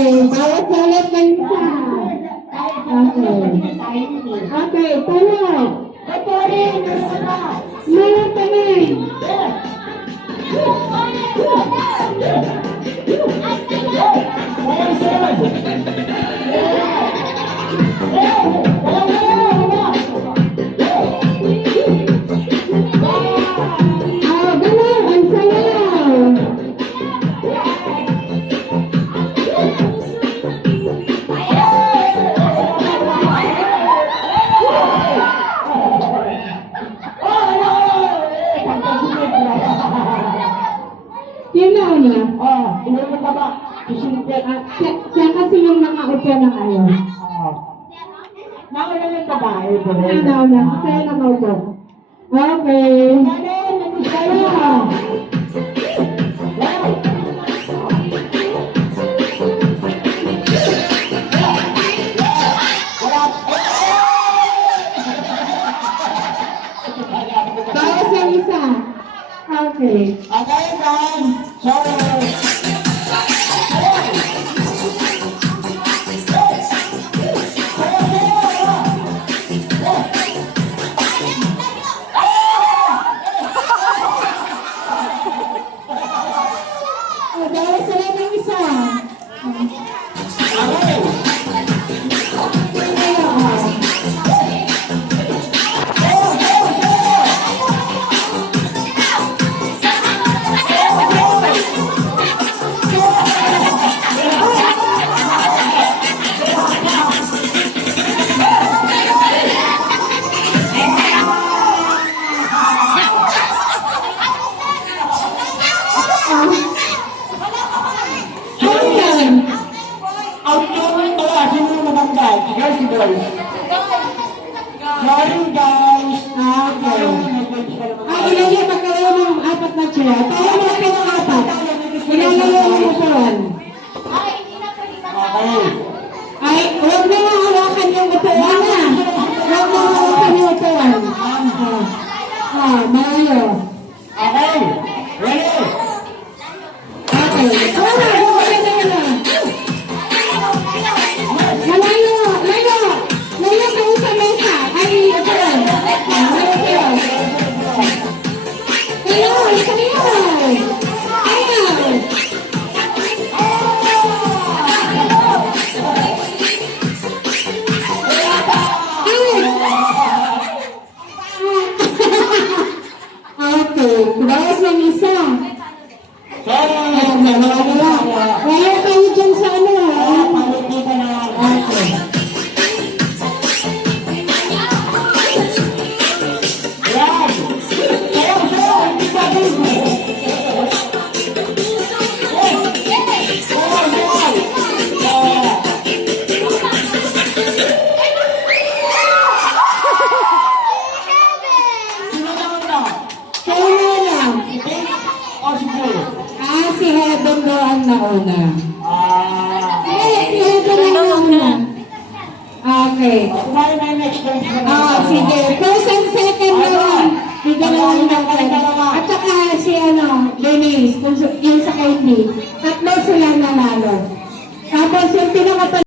Okay, bawat ulit ng isa. Okay. Okay, tanong. Meron kami. Ganun, ang sayaw. Yun na una. Siya kasi yung nakaupo na kayo. Nauna ng babae. Nauna, kaya nakaupo. Okay. Bawas yung isa. Okay. Okay, Dan. Sorry. Bawas sila ng isa. Sorry guys. Okay. Ilalagay magkaroon ng apat na chair. Kaya mo natin ang apat. Ilalagay mo ito. Okay. Ay, huwag na nga hawakan yung upuan na. Huwag na hawakan yung upuan. Mayo. Okay. Ready? Okay. Malayo. Layo kayo sa mesa. Ay, upuan. Layo kayo. Okay, bawas ng isa. Sorry. Kaya kayo dyan sa ano. Okay. Si Heaven do ang nauna. Si Heaven ang nauna. Okay. Sige. First and second naman. Bigyan naman natin. At saka si Denise, yung sa Candy. Tatlo sila nanalo. Tapos yung pinakatal